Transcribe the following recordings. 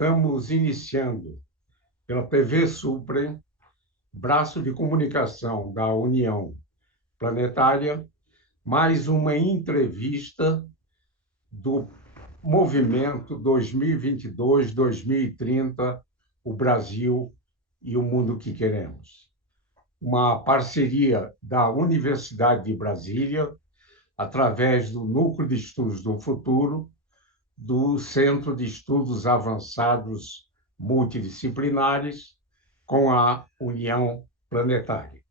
Estamos iniciando pela TV Suprem, braço de comunicação da União Planetária, mais uma entrevista do movimento 2022-2030, o Brasil e o mundo que queremos. Uma parceria da Universidade de Brasília, através do Núcleo de Estudos do Futuro, do Centro de Estudos Avançados Multidisciplinares, com a União Planetária.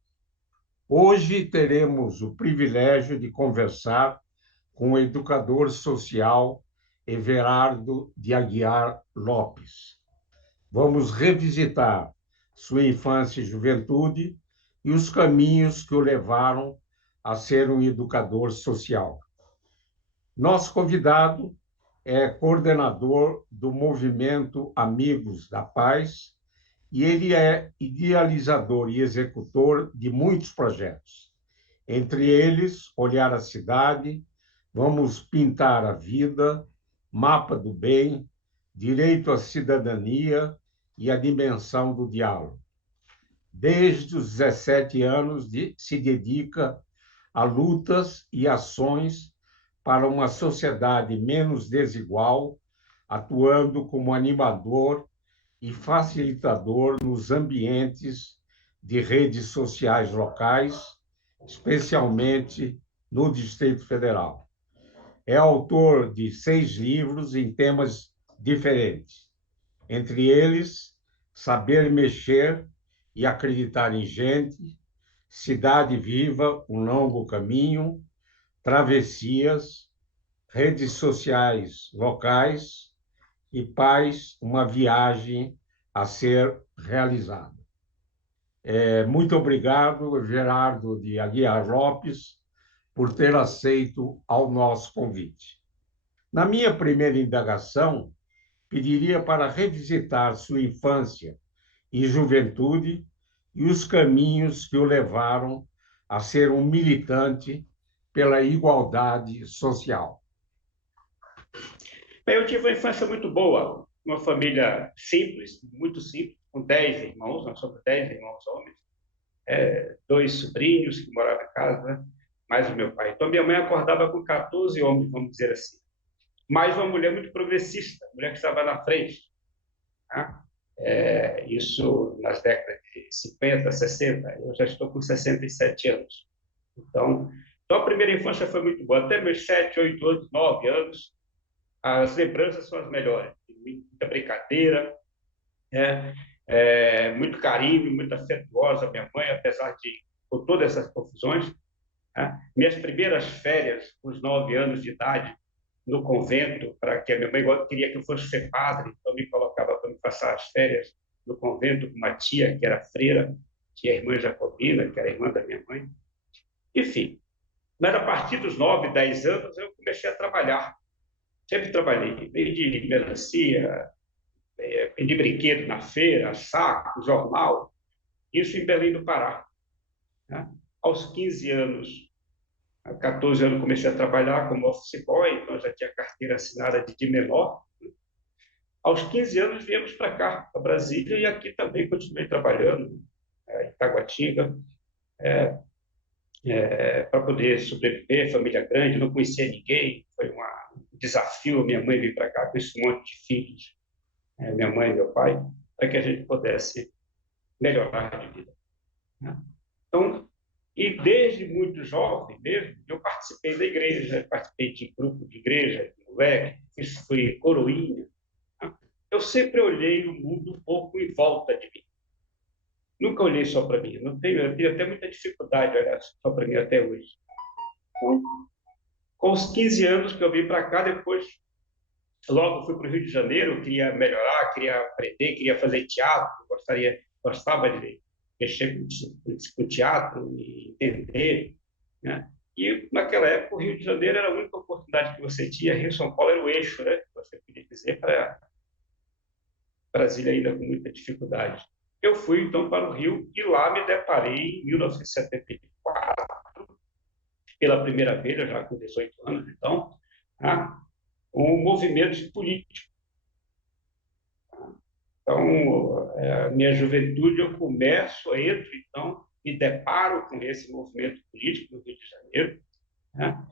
Hoje teremos o privilégio de conversar com o educador social Everardo de Aguiar Lopes. Vamos revisitar sua infância e juventude e os caminhos que o levaram a ser um educador social. Nosso convidado é coordenador do movimento Amigos da Paz e ele é idealizador e executor de muitos projetos. Entre eles, Olhar a Cidade, Vamos Pintar a Vida, Mapa do Bem, Direito à Cidadania e a Dimensão do Diálogo. Desde os 17 anos, se dedica a lutas e ações para uma sociedade menos desigual, atuando como animador e facilitador nos ambientes de redes sociais locais, especialmente no Distrito Federal. É autor de 6 livros em temas diferentes, entre eles Saber Mexer e Acreditar em Gente, Cidade Viva, Um Longo Caminho, Travessias, Redes Sociais Locais e Paz, Uma Viagem a Ser Realizada. Muito obrigado, Gerardo de Aguiar Lopes, por ter aceito ao nosso convite. Na minha primeira indagação, pediria para revisitar sua infância e juventude e os caminhos que o levaram a ser um militante pela igualdade social. Bem, eu tive uma infância muito boa, uma família simples, muito simples, com 10 irmãos, nós somos 10 irmãos homens, 2 sobrinhos que moravam em casa, né? Mais o meu pai. Então, minha mãe acordava com 14 homens, vamos dizer assim. Mais uma mulher muito progressista, mulher que estava na frente. Tá? Isso nas décadas de 50, 60, eu já estou com 67 anos. Então a primeira infância foi muito boa. Até meus 7, 8 anos, 9 anos, as lembranças são as melhores. Muita brincadeira, muito carinho, muito afetuosa minha mãe, apesar de com todas essas confusões. Minhas primeiras férias, com os 9 anos de idade, no convento, para que a minha mãe queria que eu fosse ser padre, então me colocava para me passar as férias no convento com uma tia que era freira, tia irmã Jacobina, que era irmã da minha mãe. Enfim, mas a partir dos 9, 10 anos eu comecei a trabalhar. Sempre trabalhei, vendi melancia, vendi brinquedo na feira, saco, jornal, isso em Belém do Pará. Aos 15 anos, há 14 anos comecei a trabalhar como office boy, então já tinha carteira assinada de menor. Aos 15 anos viemos para cá, para Brasília, e aqui também continuei trabalhando, em Taguatinga, para poder sobreviver, família grande, não conhecia ninguém, foi um desafio a minha mãe vir para cá com esse monte de filhos, minha mãe e meu pai, para que a gente pudesse melhorar de vida. Então, e desde muito jovem mesmo, eu participei da igreja, participei de grupo de igreja, de moleque, fui coroinha. Eu sempre olhei o mundo um pouco em volta de mim. Nunca olhei só para mim. Eu tenho até muita dificuldade de olhar só para mim até hoje. Então, com os 15 anos que eu vim para cá, depois, logo fui para o Rio de Janeiro, eu queria melhorar, queria aprender, queria fazer teatro, gostava de mexer com teatro e entender, né? E naquela época o Rio de Janeiro era a única oportunidade que você tinha, Rio São Paulo era o eixo, né? Você podia dizer, para Brasília ainda com muita dificuldade. Eu fui então para o Rio e lá me deparei em 1974, pela primeira vez, já com 18 anos, então, um movimento político. Então, minha juventude, eu entro, então, me deparo com esse movimento político no Rio de Janeiro, né?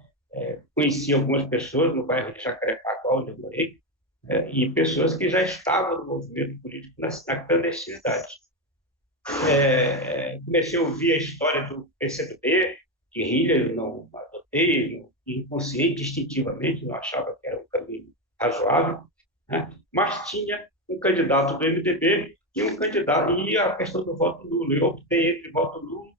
Conheci algumas pessoas no bairro de Jacarepaguá, onde eu morei, e pessoas que já estavam no movimento político na clandestinidade. Comecei a ouvir a história do PCdoB, de Hitler, não adotei, inconsciente, instintivamente, não achava que era um caminho razoável, né? Mas tinha um candidato do MDB e a questão do voto nulo. Eu optei entre voto nulo,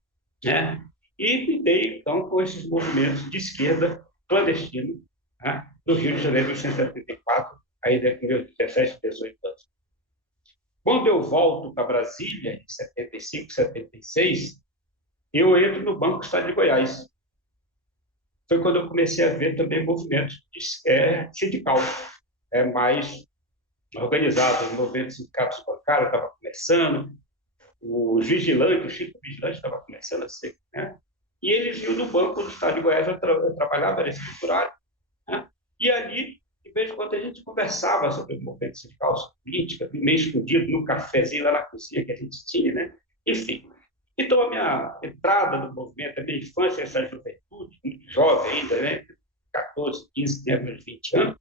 né? E me dei, então, com esses movimentos de esquerda clandestino, né? No Rio de Janeiro, em 1974, ainda com meus 17, 18 anos. Quando eu volto para Brasília, em 75, 76, eu entro no Banco do Estado de Goiás. Foi quando eu comecei a ver também movimentos sindical, mais organizados, o movimento de sindicatos bancários estava começando, o Chico Vigilante estava começando a ser, né? E eles iam no Banco do Estado de Goiás, eu trabalhava, era escriturário, né? E ali, de vez em quando, a gente conversava sobre o movimento sindical, sobre política, meio escondido, no cafezinho lá na cozinha que a gente tinha, né? Enfim. Então, a minha entrada no movimento, a minha infância, essa juventude, muito jovem ainda, né? 14, 15, até meus 20 anos,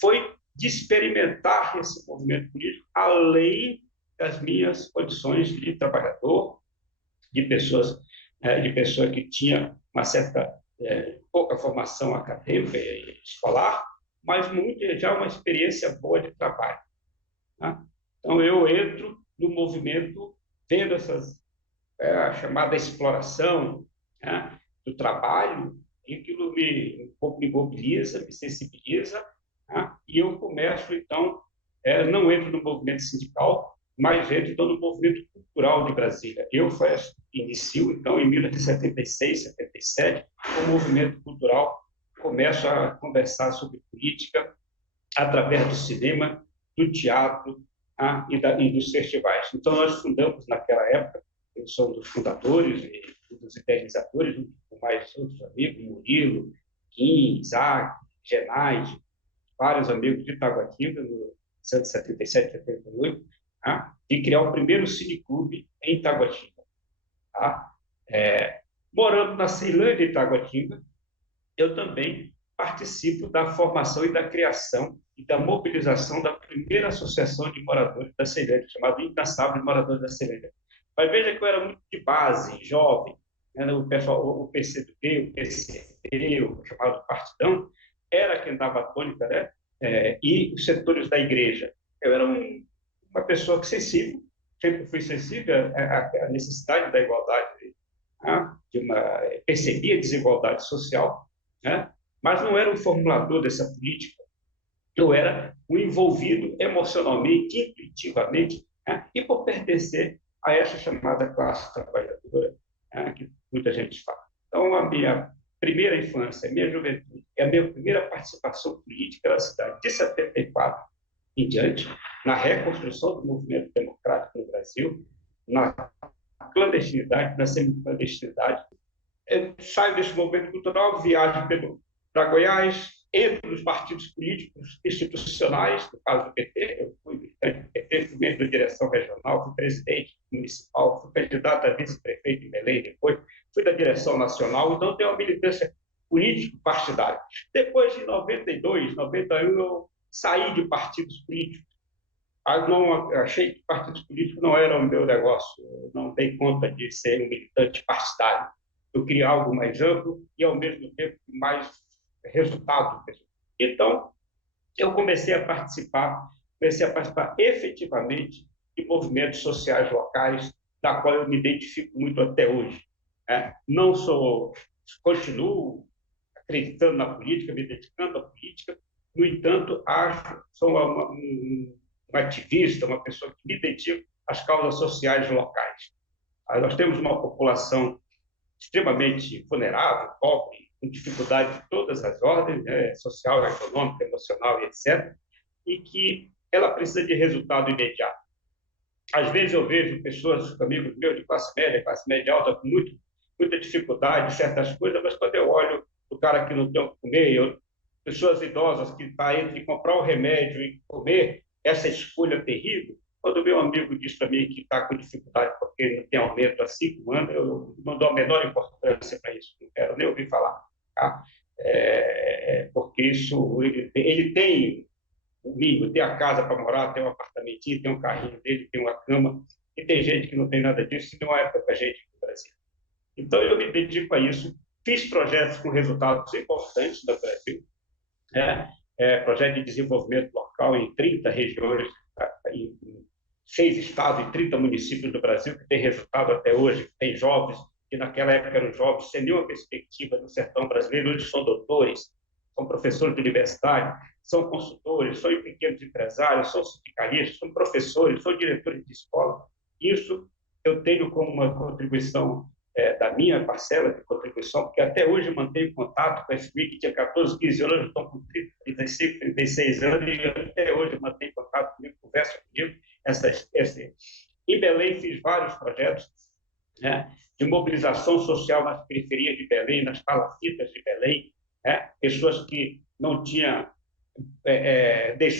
foi de experimentar esse movimento político além das minhas condições de trabalhador, de pessoa que tinha uma certa pouca formação acadêmica e escolar, mas já uma experiência boa de trabalho, né? Então, eu entro no movimento vendo a chamada exploração, né, do trabalho, e aquilo um pouco me mobiliza, me sensibiliza, né? E eu começo, então, não entro no movimento sindical, mas entro então, no movimento cultural de Brasília. Eu inicio, então, em 1976, 77, o movimento cultural, começo a conversar sobre política através do cinema, do teatro, e dos festivais. Então, nós fundamos, naquela época, eu sou um dos fundadores e dos idealizadores, junto com mais outros amigos, Murilo, Kim, Isaac, Genais, vários amigos de Taguatinga, no 177, 78, de criar o primeiro cineclube em Taguatinga. Morando na Ceilândia de Taguatinga, eu também participo da formação e da criação e da mobilização da primeira associação de moradores da Ceilândia, chamada Incansável de Moradores da Ceilândia. Mas veja que eu era muito de base, jovem, né? O PCdoB, o PCP, o chamado Partidão, era quem dava a tônica, né? E os setores da igreja. Eu era uma pessoa sensível, sempre fui sensível à necessidade da igualdade, né? Percebia a desigualdade social, né? Mas não era um formulador dessa política. Eu era um envolvido emocionalmente, intuitivamente, né? E por pertencer a essa chamada classe trabalhadora, né? Que muita gente fala. Então, a minha primeira infância, a minha juventude, e a minha primeira participação política na cidade de 74 em diante, na reconstrução do movimento democrático no Brasil, na clandestinidade, na semi-clandestinidade. Eu saio desse movimento cultural, viajo para Goiás, entro nos partidos políticos institucionais, no caso do PT, eu fui militante do PT, fui membro da direção regional, fui presidente municipal, fui candidato a vice-prefeito em Belém depois, fui da direção nacional, então tenho uma militância político-partidária. Depois de 92, 91, eu saí de partidos políticos. Achei que partidos políticos não eram o meu negócio, eu não dei conta de ser um militante partidário. Eu queria algo mais amplo e, ao mesmo tempo, mais resultado. Então, eu comecei a participar efetivamente de movimentos sociais locais, da qual eu me identifico muito até hoje. Não continuo acreditando na política, me dedicando à política, no entanto, sou um ativista, uma pessoa que me dedica às causas sociais locais. Nós temos uma população extremamente vulnerável, pobre, com dificuldade de todas as ordens, né, social, econômica, emocional e etc., e que ela precisa de resultado imediato. Às vezes eu vejo pessoas, amigos meus de classe média alta, com muita dificuldade em certas coisas, mas quando eu olho o cara que não tem o que comer, pessoas idosas que estão entre comprar o remédio e comer, essa escolha terrível, Quando o meu amigo diz para mim que está com dificuldade porque não tem aumento há 5 anos, eu não dou a menor importância para isso, não quero nem ouvir falar. Tá? Porque isso, ele tem o mínimo, tem a casa para morar, tem um apartamentinho, tem um carrinho dele, tem uma cama, e tem gente que não tem nada disso, e não é para a gente no Brasil. Então, eu me dedico a isso, fiz projetos com resultados importantes no Brasil, projeto de desenvolvimento local em 30 regiões, em 6 estados e 30 municípios do Brasil, que tem resultado até hoje, que tem jovens, que naquela época eram jovens sem nenhuma perspectiva no sertão brasileiro, hoje são doutores, são professores de universidade, são consultores, são pequenos empresários, são sindicalistas, são professores, são diretores de escola. Isso eu tenho como uma contribuição da minha parcela de contribuição, porque até hoje eu mantenho contato com esse que tinha 14, 15 anos, eu estou com 35, 36 anos, e até hoje eu mantenho contato comigo, conversa comigo. Em Belém fiz vários projetos de mobilização social nas periferias de Belém, nas palafitas de Belém, pessoas que não tinham,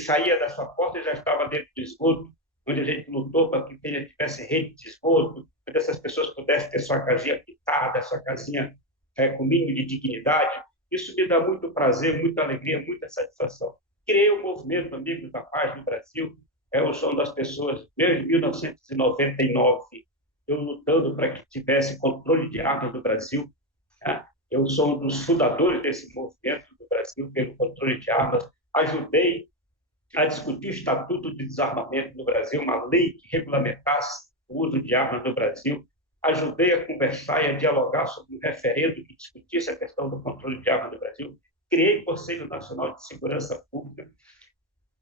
saía da sua porta e já estava dentro do esgoto, onde a gente lutou para que tivesse rede de esgoto, onde essas pessoas pudessem ter sua casinha pintada, sua casinha com mínimo de dignidade. Isso me dá muito prazer, muita alegria, muita satisfação. Criei o movimento Amigos da Paz no Brasil, eu sou uma das pessoas, desde 1999, eu lutando para que tivesse controle de armas no Brasil. Eu sou um dos fundadores desse movimento do Brasil pelo controle de armas. Ajudei a discutir o Estatuto de Desarmamento no Brasil, uma lei que regulamentasse o uso de armas no Brasil. Ajudei a conversar e a dialogar sobre um referendo que discutisse a questão do controle de armas no Brasil. Criei o Conselho Nacional de Segurança Pública.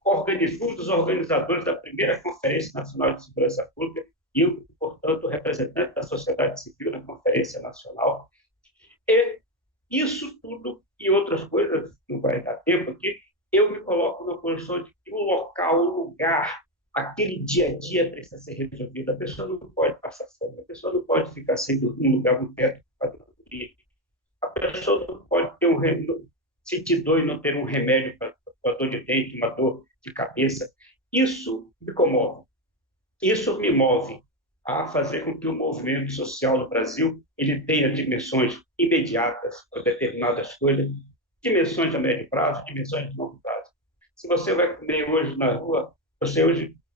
Fui um dos organizadores da primeira Conferência Nacional de Segurança Pública e eu, portanto, representante da sociedade civil na Conferência Nacional. E isso tudo e outras coisas, não vai dar tempo aqui, eu me coloco na posição de que o local, o lugar, aquele dia a dia precisa ser resolvido. A pessoa não pode passar fome, a pessoa não pode ficar sem um lugar no teto para dormir, a pessoa não pode ter sentir dor e não ter um remédio para dor de dente, uma dor de cabeça. Isso me comove. Isso me move a fazer com que o movimento social no Brasil ele tenha dimensões imediatas para determinadas coisas, dimensões a médio prazo, dimensões de longo prazo. Se você vai comer hoje na rua,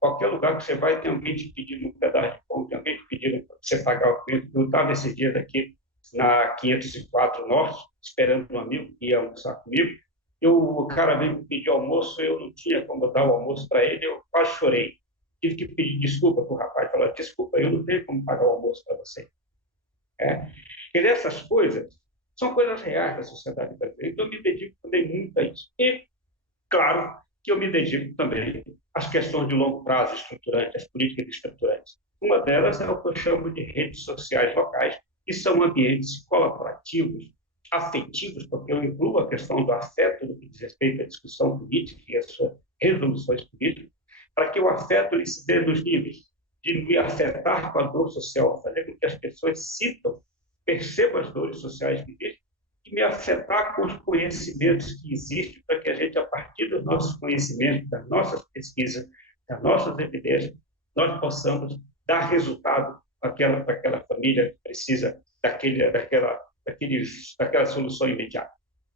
qualquer lugar que você vai, tem alguém te pedindo um pedaço de pão, tem alguém te pedindo para você pagar o cliente. Eu estava esse dia daqui na 504 Norte, esperando um amigo que ia almoçar comigo, o cara veio me pedir almoço, eu não tinha como dar o almoço para ele, eu quase chorei. Tive que pedir desculpa para o rapaz, falar, desculpa, eu não tenho como pagar o almoço para você. E essas coisas são coisas reais da sociedade brasileira, então eu me dedico também muito a isso. E, claro, que eu me dedico também às questões de longo prazo estruturantes, às políticas estruturantes. Uma delas é o que eu chamo de redes sociais locais, que são ambientes colaborativos, afetivos, porque eu incluo a questão do afeto no que diz respeito à discussão política e às suas resoluções políticas, para que o afeto ele se dê nos níveis de me afetar com a dor social, fazer com que as pessoas sintam, percebam as dores sociais que existem, e me afetar com os conhecimentos que existem, para que a gente, a partir dos nossos conhecimentos, das nossas pesquisas, das nossas evidências, nós possamos dar resultado para aquela família que precisa daquela solução imediata.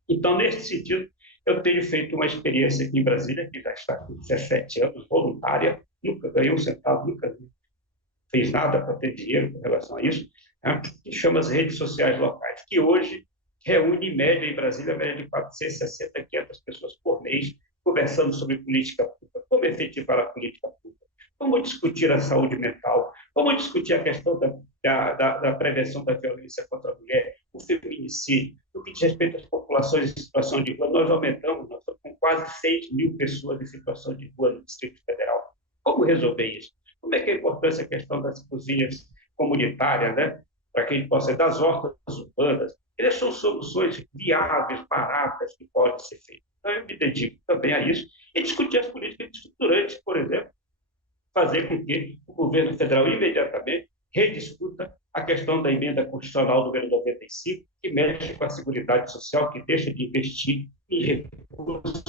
Então, nesse sentido, eu tenho feito uma experiência aqui em Brasília, que já está com 17 anos, voluntária, nunca ganhei um centavo, nunca fez nada para ter dinheiro com relação a isso, que chama as redes sociais locais, que hoje reúne, em média, em Brasília, a média de 460, 500 pessoas por mês, conversando sobre política pública, como efetivar a política pública, como discutir a saúde mental, como discutir a questão da prevenção da violência contra a mulher, o feminicídio, no que diz respeito às populações em situação de rua. Nós aumentamos, nós estamos com quase 6 mil pessoas em situação de rua no Distrito Federal. Como resolver isso? Como é que é a importância da questão das cozinhas comunitárias, para que a gente possa, das hortas urbanas? Elas são soluções viáveis, baratas, que podem ser feitas. Então, eu me dedico também a isso e discutir as políticas estruturantes, por exemplo, fazer com que o governo federal imediatamente rediscuta a questão da emenda constitucional número 95, que mexe com a Seguridade Social, que deixa de investir em recursos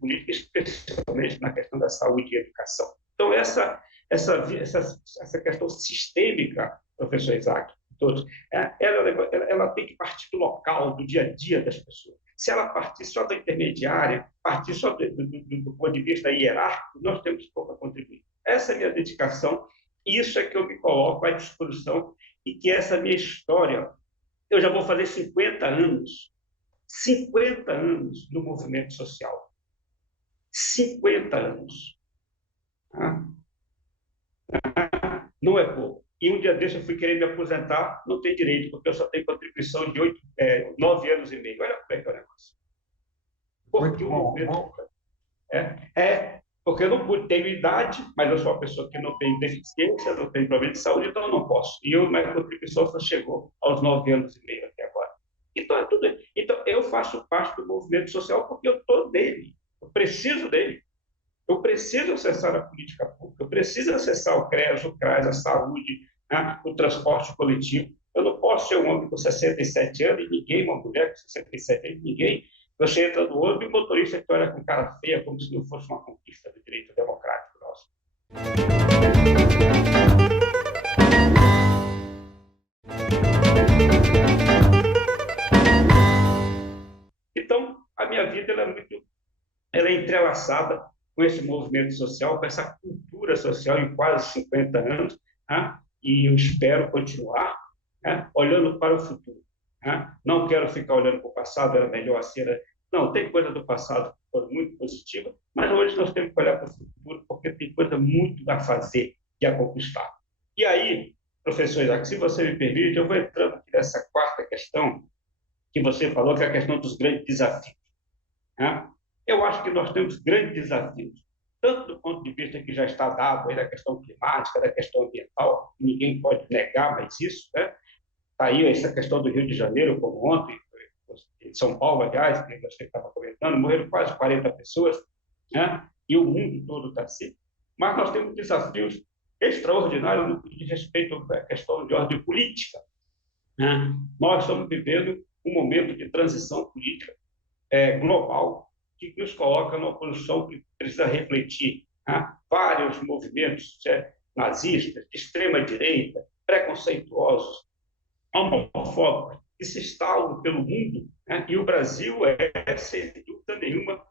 políticos, especialmente na questão da saúde e educação. Então, essa essa questão sistêmica, professor Isaac, todos, ela tem que partir do local, do dia a dia das pessoas. Se ela partir só da intermediária, partir só do ponto de vista hierárquico, nós temos pouco a contribuir. Essa é a minha dedicação, isso é que eu me coloco à disposição e que essa minha história, eu já vou fazer 50 anos no movimento social. 50 anos. Não é pouco. E um dia desse eu fui querer me aposentar, não tem direito, porque eu só tenho contribuição de 9 anos e meio. Olha como é que é o negócio. Porque o movimento... porque eu não tenho idade, mas eu sou uma pessoa que não tem deficiência, não tem problema de saúde, então eu não posso. E minha contribuição só chegou aos 9 anos e meio até agora. Então, então eu faço parte do movimento social porque eu estou dele. Eu preciso dele. Eu preciso acessar a política pública, eu preciso acessar o CREAS, o CRAS, a saúde, o transporte coletivo. Eu não posso ser um homem com 67 anos e ninguém, uma mulher com 67 anos e ninguém. Você entra no ônibus e o motorista que olha com cara feia, como se não fosse uma conquista do direito democrático nosso. Então, a minha vida ela é entrelaçada com esse movimento social, com essa cultura social em quase 50 anos, e eu espero continuar olhando para o futuro. Não quero ficar olhando para o passado, era melhor assim. Não, tem coisa do passado que foram muito positiva, mas hoje nós temos que olhar para o futuro, porque tem coisa muito a fazer e a conquistar. E aí, professor Isaac, se você me permite, eu vou entrando aqui nessa quarta questão que você falou, que é a questão dos grandes desafios. Eu acho que nós temos grandes desafios, tanto do ponto de vista que já está dado aí da questão climática, da questão ambiental, ninguém pode negar mais isso, Está aí essa questão do Rio de Janeiro, como ontem, em São Paulo, aliás, que você estava comentando, morreram quase 40 pessoas, e o mundo todo está assim. Mas nós temos desafios extraordinários no que diz respeito à questão de ordem política. Nós estamos vivendo um momento de transição política global, que nos coloca numa posição que precisa refletir vários movimentos nazistas, de extrema-direita, preconceituosos, homofóbicos, que se instalam pelo mundo, e o Brasil é, sem dúvida nenhuma,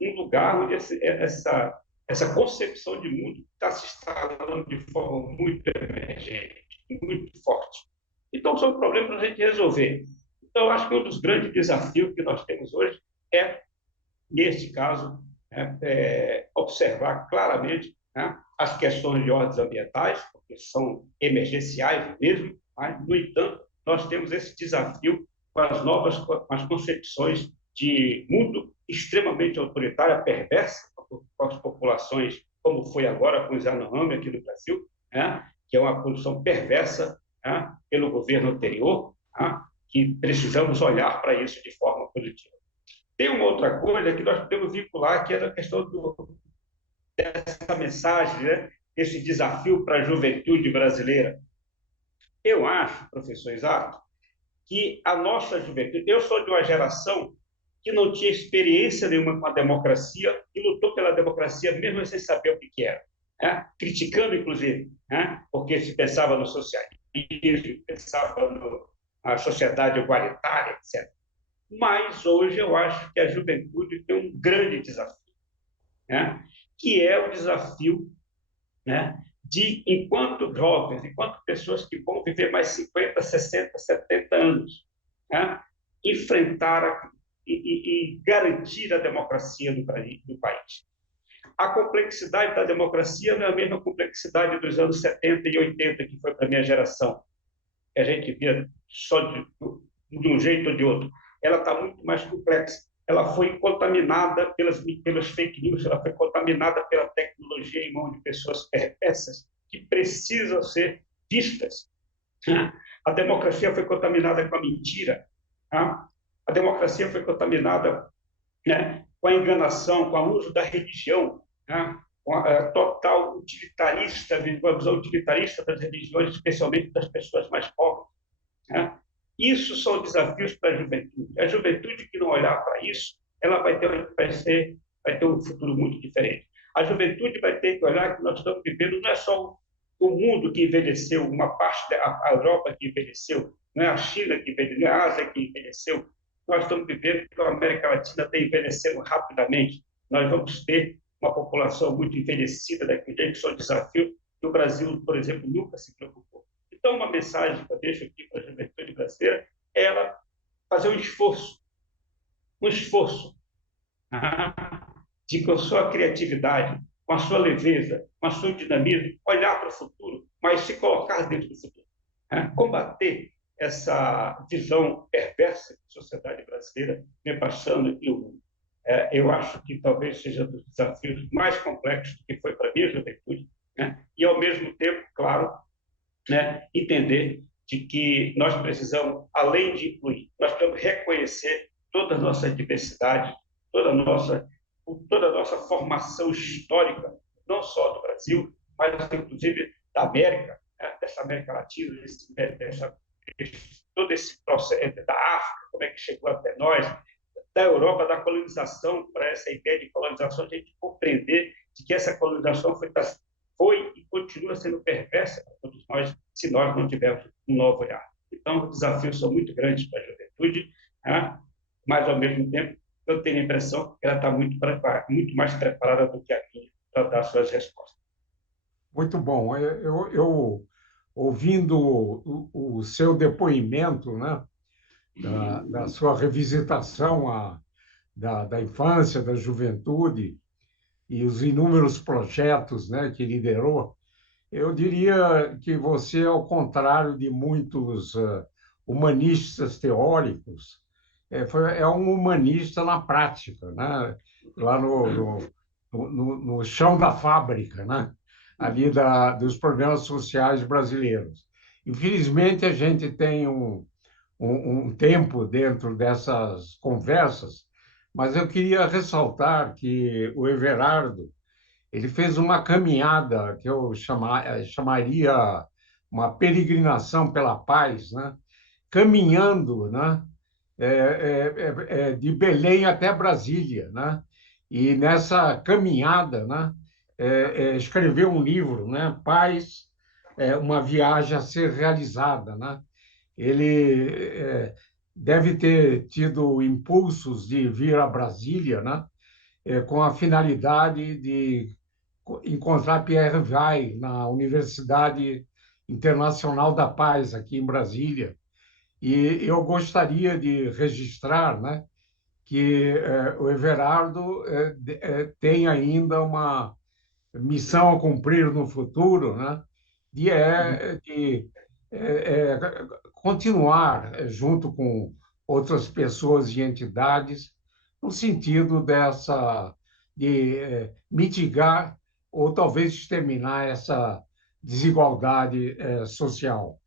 um lugar onde essa concepção de mundo está se instalando de forma muito emergente, muito forte. Então, são problemas para a gente resolver. Então, eu acho que um dos grandes desafios que nós temos hoje é, neste caso, observar claramente as questões de ordens ambientais, porque são emergenciais mesmo, mas, no entanto, nós temos esse desafio com as concepções de mundo extremamente autoritária, perversa, com as populações, como foi agora com os Yanomami aqui no Brasil, que é uma posição perversa pelo governo anterior, que precisamos olhar para isso de forma positiva. Tem uma outra coisa que nós podemos vincular, que é a questão dessa mensagem, esse desafio para a juventude brasileira. Eu acho, professor Isaac, que a nossa juventude... Eu sou de uma geração que não tinha experiência nenhuma com a democracia e lutou pela democracia mesmo sem saber o que era. Criticando, inclusive, porque se pensava no socialismo, pensava na sociedade igualitária, etc. Mas hoje eu acho que a juventude tem um grande desafio, que é o desafio de, enquanto jovens, enquanto pessoas que vão viver mais 50, 60, 70 anos, enfrentar e garantir a democracia do país. A complexidade da democracia não é a mesma complexidade dos anos 70 e 80, que foi para a minha geração, que a gente via só de um jeito ou de outro. Ela está muito mais complexa. Ela foi contaminada pelas fake news, ela foi contaminada pela tecnologia em mão de pessoas perversas que precisam ser vistas. A democracia foi contaminada com a mentira. A democracia foi contaminada com a enganação, com o uso da religião, com a total utilitarista, com a visão utilitarista das religiões, especialmente das pessoas mais pobres. Isso são desafios para a juventude. A juventude que não olhar para isso, ela vai ter um futuro muito diferente. A juventude vai ter que olhar que nós estamos vivendo, não é só o mundo que envelheceu, uma parte da Europa que envelheceu, não é a China que envelheceu, não é a Ásia que envelheceu. Nós estamos vivendo que a América Latina está envelhecendo rapidamente. Nós vamos ter uma população muito envelhecida daqui a gente, isso é um desafio que o Brasil, por exemplo, nunca se preocupou. Então, uma mensagem que eu deixo aqui para a juventude brasileira é ela fazer um esforço de com a sua criatividade, com a sua leveza, com a sua dinamismo, olhar para o futuro, mas se colocar dentro do futuro. Combater essa visão perversa da sociedade brasileira vem passando e o mundo. Eu acho que talvez seja um dos desafios mais complexos que foi para a minha juventude, e, ao mesmo tempo, claro, entender de que nós precisamos, além de incluir, nós precisamos reconhecer toda a nossa diversidade, toda a nossa formação histórica, não só do Brasil, mas, inclusive, da América, dessa América Latina, todo esse processo da África, como é que chegou até nós, da Europa, da colonização, para essa ideia de colonização, a gente compreender de que essa colonização foi e continua sendo perversa para todos nós, se nós não tivermos um novo olhar. Então, os desafios são muito grandes para a juventude, mas, ao mesmo tempo, eu tenho a impressão que ela está muito mais preparada do que a minha para dar suas respostas. Muito bom. Eu ouvindo o seu depoimento, né, da sua revisitação da infância, da juventude e os inúmeros projetos, né, que liderou, eu diria que você, ao contrário de muitos humanistas teóricos, é um humanista na prática, né? Lá no chão da fábrica, né? Ali dos problemas sociais brasileiros. Infelizmente, a gente tem um tempo dentro dessas conversas, mas eu queria ressaltar que o Everardo ele fez uma caminhada que eu chamaria uma peregrinação pela paz, né? Caminhando, né? De Belém até Brasília, né? E nessa caminhada, né? Escreveu um livro, né? Paz, uma viagem a ser realizada, né? Ele deve ter tido impulsos de vir a Brasília, né? Com a finalidade de encontrar Pierre Weil na Universidade Internacional da Paz, aqui em Brasília. E eu gostaria de registrar, né, que o Everardo tem ainda uma missão a cumprir no futuro, né, de continuar junto com outras pessoas e entidades no sentido de mitigar ou talvez exterminar essa desigualdade social.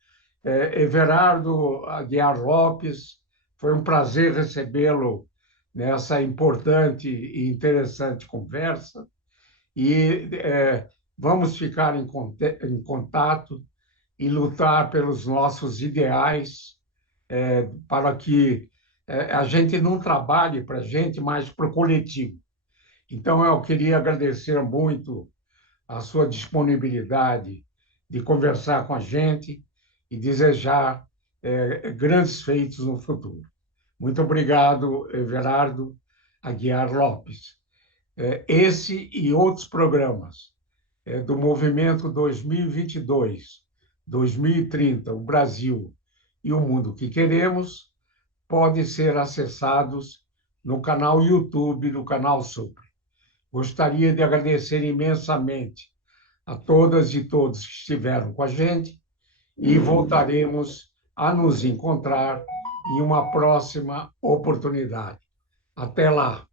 Everardo Aguiar Lopes, foi um prazer recebê-lo nessa importante e interessante conversa e vamos ficar em contato e lutar pelos nossos ideais para que a gente não trabalhe para a gente, mas para o coletivo. Então, eu queria agradecer muito a sua disponibilidade de conversar com a gente e desejar grandes feitos no futuro. Muito obrigado, Everardo Aguiar Lopes. Esse e outros programas do Movimento 2022-2030, o Brasil e o Mundo que Queremos, podem ser acessados no canal YouTube do Canal Supre. Gostaria de agradecer imensamente a todas e todos que estiveram com a gente e voltaremos a nos encontrar em uma próxima oportunidade. Até lá!